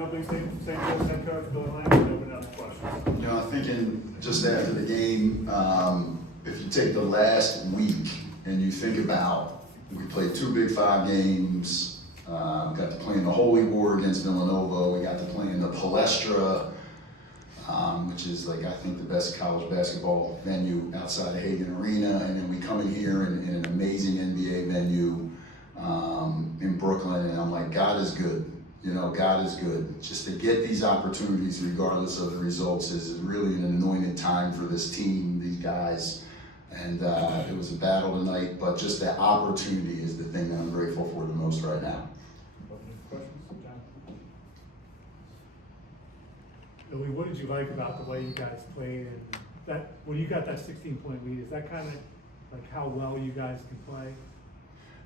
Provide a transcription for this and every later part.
opening statement, St. Joe's head coach Bill Lange, and open up questions. You know, I'm thinking just after the game, if you take the last week and you think about, we played 2 Big 5 games, got to play in the Holy War against Villanova, we got to play in the Palestra, which is like, I think, the best college basketball venue outside of Hagan Arena, and then we come in here in an amazing NBA venue in Brooklyn, and I'm like, God is good. You know, God is good. Just to get these opportunities, regardless of the results, is really an anointed time for this team, these guys. And it was a battle tonight, but just that opportunity is the thing that I'm grateful for the most right now. Questions, John? Billy, what did you like about the way you guys played? And that when you got that 16-point lead, is that kind of like how well you guys can play?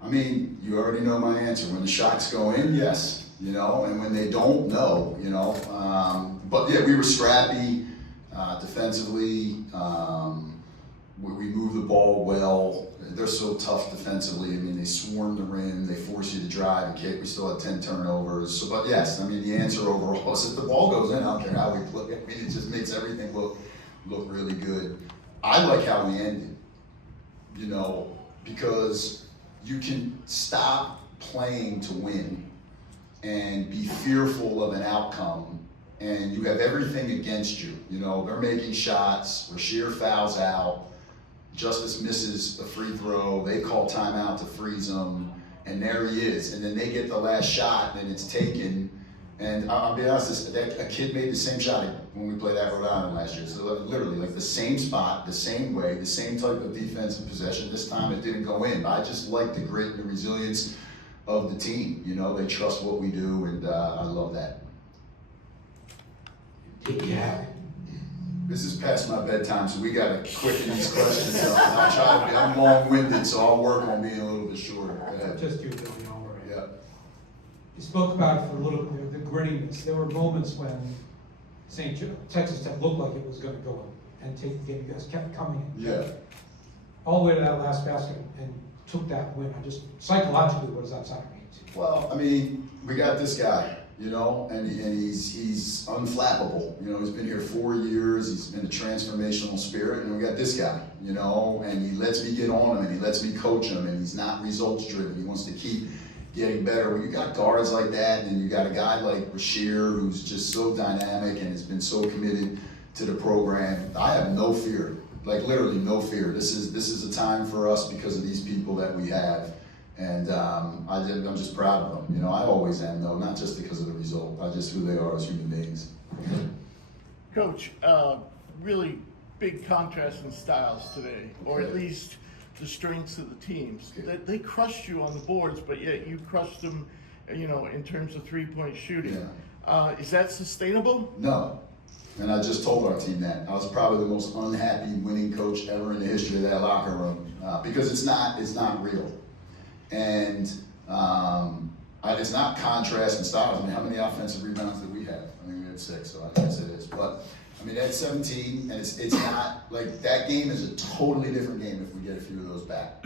I mean, you already know my answer. When the shots go in, yes, you know, and when they don't, no, you know. But yeah, we were scrappy defensively. We move the ball well. They're so tough defensively. I mean, they swarm the rim. They force you to drive and kick. We still had 10 turnovers. So, but yes, I mean, the answer overall is if the ball goes in, I don't care how we play. I mean, it just makes everything look really good. I like how we ended, you know, because you can stop playing to win and be fearful of an outcome, and you have everything against you. You know, they're making shots, Rasheer fouls out, Justice misses a free throw, they call timeout to freeze him, and there he is. And then they get the last shot, and it's taken. And I'll be honest, a kid made the same shot when we played at Rhode Island last year. So literally, like the same spot, the same way, the same type of defensive possession. This time it didn't go in. I just like the grit and the resilience of the team. You know, they trust what we do, and I love that. Yeah. This is past my bedtime, so we got to quicken these questions up. I'll try to be, I'm long-winded, so I'll work on being a little bit shorter. Go ahead. Just you, Bill, you know, right? Yeah. You spoke about it for a little bit, the grittiness. There were moments when Texas Tech looked like it was going to go and take the game. You guys kept coming in. Yeah. All the way to that last basket and took that win. I just, psychologically, what does that sound mean to you? Well, I mean, we got this guy, you know, and he's unflappable. You know, he's been here 4 years. He's been a transformational spirit, and we got this guy, you know, and he lets me get on him, and he lets me coach him, and he's not results driven. He wants to keep getting better. When you got guards like that, and you got a guy like Rasheer who's just so dynamic and has been so committed to the program, I have no fear. Like literally no fear. This is a time for us because of these people that we have. And I'm just proud of them. You know, I always am, though, not just because of the result, just who they are as human beings. Coach, really big contrast in styles today, or at least the strengths of the teams. They crushed you on the boards, but yet you crushed them, you know, in terms of three-point shooting. Yeah. Is that sustainable? No. And I just told our team that. I was probably the most unhappy winning coach ever in the history of that locker room because it's not real. And it's not contrast and styles. I mean, how many offensive rebounds did we have? I mean, we had 6, so I guess it is. But, I mean, that's 17, and it's not, like, that game is a totally different game if we get a few of those back.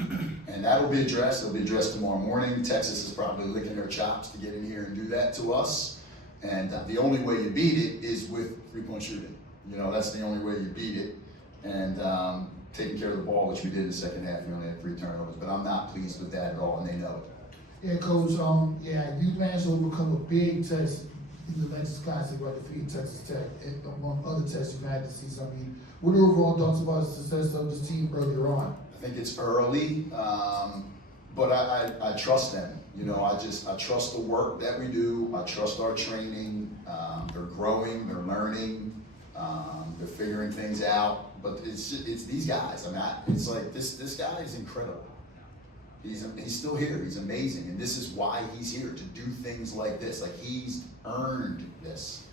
And that'll be addressed. It'll be addressed tomorrow morning. Texas is probably licking their chops to get in here and do that to us. And the only way you beat it is with three-point shooting. You know, that's the only way you beat it. And taking care of the ball, which we did in the second half. We only had 3 turnovers, but I'm not pleased with that at all, and they know it. Yeah, Coach. You managed to overcome a big test in the Lange Classic by defeating Texas Tech, and among other tests you've had this season. I mean, what are your overall thoughts about the success of this team earlier on? I think it's early, but I trust them. You know, I trust the work that we do. I trust our training. They're growing. They're learning. They're figuring things out. But it's these guys. I mean, it's like this guy is incredible. He's still here. He's amazing, and this is why he's here, to do things like this. Like, he's earned this.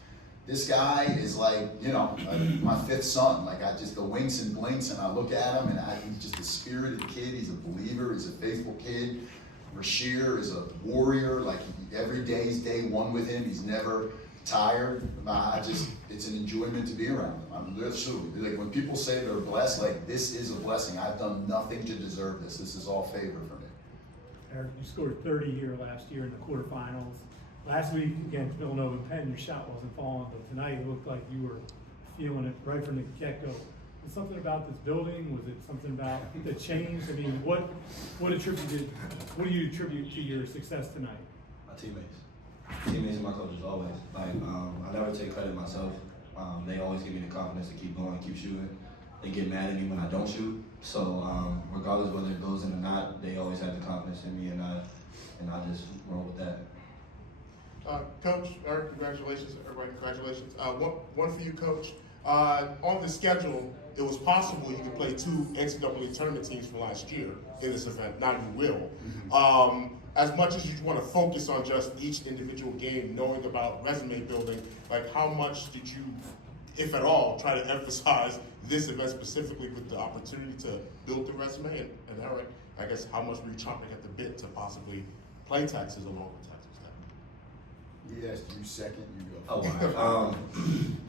This guy is like, you know, my 5th son. Like, the winks and blinks, and I look at him, and he's just a spirited kid. He's a believer. He's a faithful kid. Rasheer is a warrior. Like, every day is day one with him. He's never tired. It's an enjoyment to be around him. I'm literally, like, when people say they're blessed, like, this is a blessing. I've done nothing to deserve this. This is all favor for me. Erik, you scored 30 here last year in the quarterfinals. last week against Villanova and Penn, your shot wasn't falling, but tonight it looked like you were feeling it right from the get-go. Was something about this building? Was it something about the change? I mean, what do you attribute to your success tonight? My teammates and my coaches always. Like, I never take credit myself. They always give me the confidence to keep going, keep shooting. They get mad at me when I don't shoot. So regardless whether it goes in or not, they always have the confidence in me, and I just roll with that. Coach, Erik, congratulations. Everybody, congratulations. One for you, Coach. On the schedule, it was possible you could play 2 NCAA tournament teams from last year in this event. Now you will. As much as you want to focus on just each individual game, knowing about resume building, like how much did you, if at all, try to emphasize this event specifically with the opportunity to build the resume? And Erik, I guess how much were you chomping at the bit to possibly play Texas along with Texas Tech? He asked you second, you go. Oh, all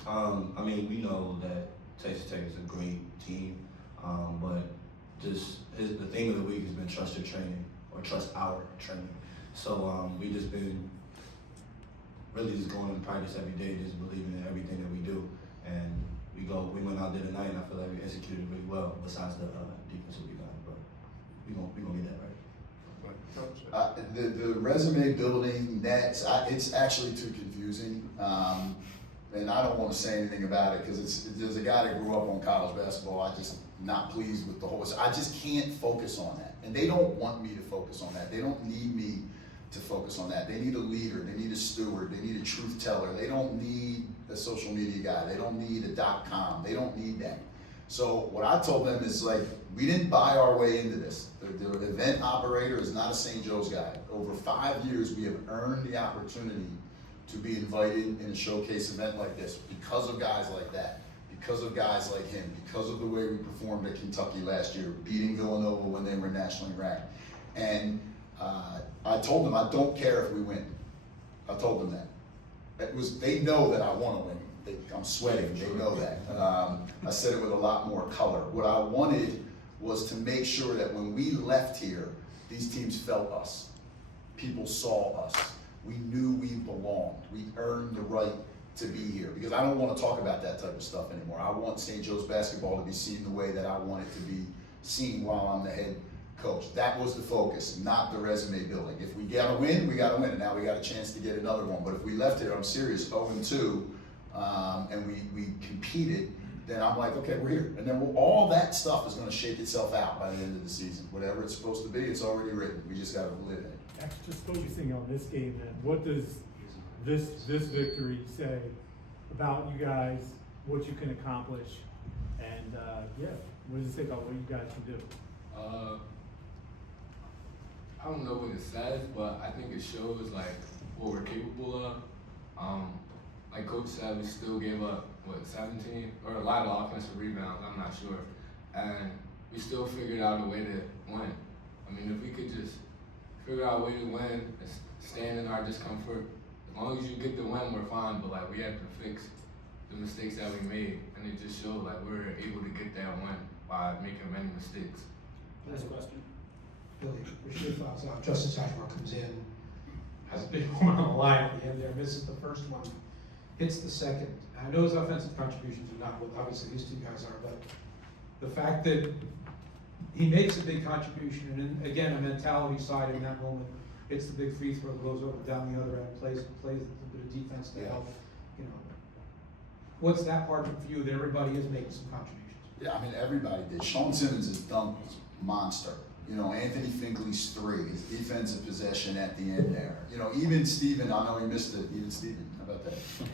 right. I mean, we know that Texas Tech is a great team, but just the theme of the week has been trust your training, or trust our training. So we just been really just going to practice every day, just believing in everything that we do. And we went out there tonight, and I feel like we executed really well, besides the defensive rebound. But we gonna get that right. The resume building, it's actually too confusing. And I don't want to say anything about it because there's a guy that grew up on college basketball. I just not pleased with the whole. I just can't focus on that, and they don't want me to focus on that. They don't need me to focus on that. They need a leader. They need a steward. They need a truth teller. They don't need a social media guy. They don't need a .com. They don't need that. So what I told them is like, we didn't buy our way into this. The event operator is not a St. Joe's guy. Over 5 years, we have earned the opportunity to be invited in a showcase event like this because of guys like that, because of guys like him, because of the way we performed at Kentucky last year, beating Villanova when they were nationally ranked. And I told them I don't care if we win. I told them that. They know that I want to win. I'm sweating, they know that. I said it with a lot more color. What I wanted was to make sure that when we left here, these teams felt us. People saw us. We knew we belonged. We earned the right to be here. Because I don't want to talk about that type of stuff anymore. I want St. Joe's basketball to be seen the way that I want it to be seen while I'm the head coach. That was the focus, not the resume building. If we got to win, we got to win. And now we got a chance to get another one. But if we left here, I'm serious, 0-2, and we competed, then I'm like, okay, we're here. And then all that stuff is going to shake itself out by the end of the season. Whatever it's supposed to be, it's already written. We just got to live in it. Just focusing on this game then, what does this victory say about you guys, what you can accomplish, and what does it say about what you guys can do? I don't know what it says, but I think it shows like what we're capable of. Like Coach said, we still gave up 17 or a lot of offensive rebounds. I'm not sure, and we still figured out a way to win. I mean, if we could just figure out a way to win and stand in our discomfort, as long as you get the win, we're fine. But like we have to fix the mistakes that we made, and it just showed like we're able to get that win by making many mistakes. Last question. Billy, what's your thoughts on Justin Satchmore comes in, has a big moment on the line at the end there, misses the first one, hits the second. I know his offensive contributions are not what obviously these two guys are, but the fact that he makes a big contribution, and then, again, a mentality side in that moment, hits the big free throw, goes over down the other end, plays a bit of defense to help, What's that part of the view that everybody is making some contributions? Yeah, I mean, everybody did. Sean Simmons' dunk was monster. Anthony Finkley's 3, his defensive possession at the end there. Even Steven, I know he missed it. Even Steven, how about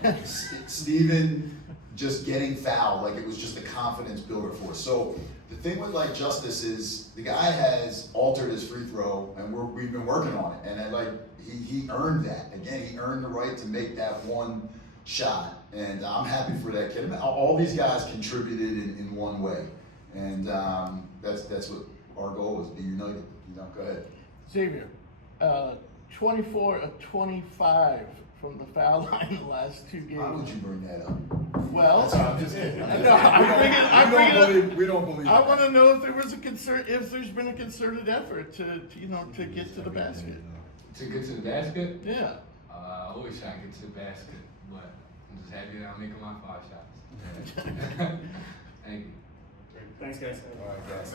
that? Steven just getting fouled, like it was just a confidence builder for us. So the thing with like Justice is the guy has altered his free throw, and we've been working on it. And then, he earned that. Again, he earned the right to make that one shot. And I'm happy for that kid. All these guys contributed in one way. And that's what our goal is, be united. Go ahead. Xzayvier, 24 of 25 from the foul line the last 2 games. How would you bring that up? Well, I'm just kidding. No, We don't believe I that. want to know if there was if there's been a concerted effort to get to the basket. To get to the basket, Yeah. I always try to get to the basket, but I'm just happy that I'm making my 5 shots. Thank you. Thanks, guys. All right, guys.